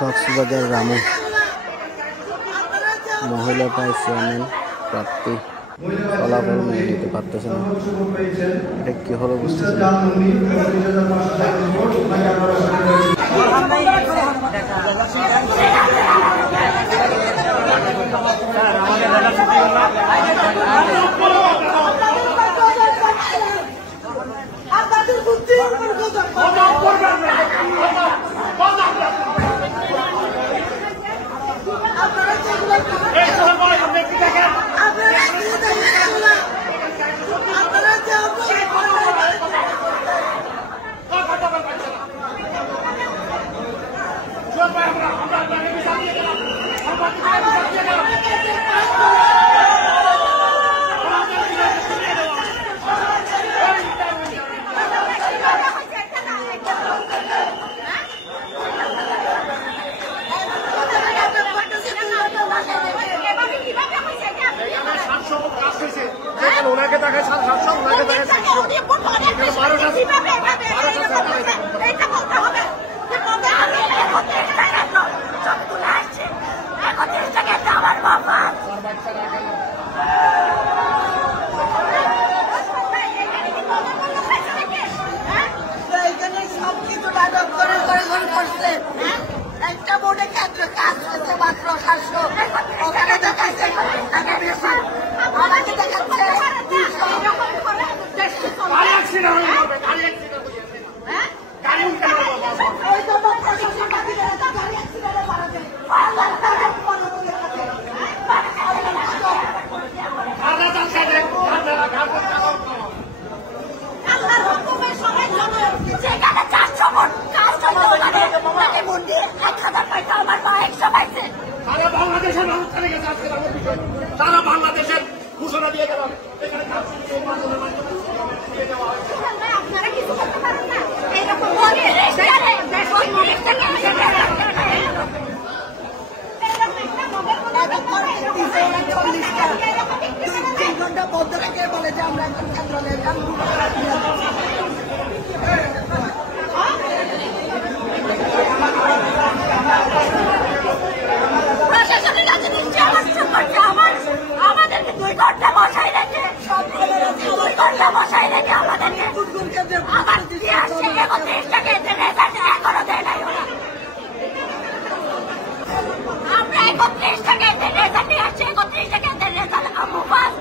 কক্সবাজার রামু মহিলা vice chairman প্রার্থী ফলাফল মেনে নিতে পারতেছে না। এটা কি হলো বুঝতেছে না। ওনাকে টাকা সাতশো ওনাকে টাকা সাতশো একটা বোর্ডে কেন্দ্র কাজ করছে মাত্র 700 ওখানে দেখাচ্ছে টাকা বেশি আমাকে দেখাচ্ছে সারা বাংলাদেশের ঘোষণা দিয়ে গেলাম এখানে আপনারা কিছু করতে পারেন না এইরকম ঘন্টা বন্ধ রেখে বলে যে আমরা এখন কেন্দ্রে প্রশাসনের আমাদেরকে 2 ঘন্টা বসাই রেখে 2 ঘন্টা বসাই রেখে আমাদেরকে আবার দিয়ে আসছে 31টা কেন্দ্রে রেজাল্ট এখনো দেয় নাই ওরা। আমরা 31টা কেন্দ্রে রেজাল্ট নিয়ে আসছি 31টা কেন্দ্রের রেজাল্ট আমু পাস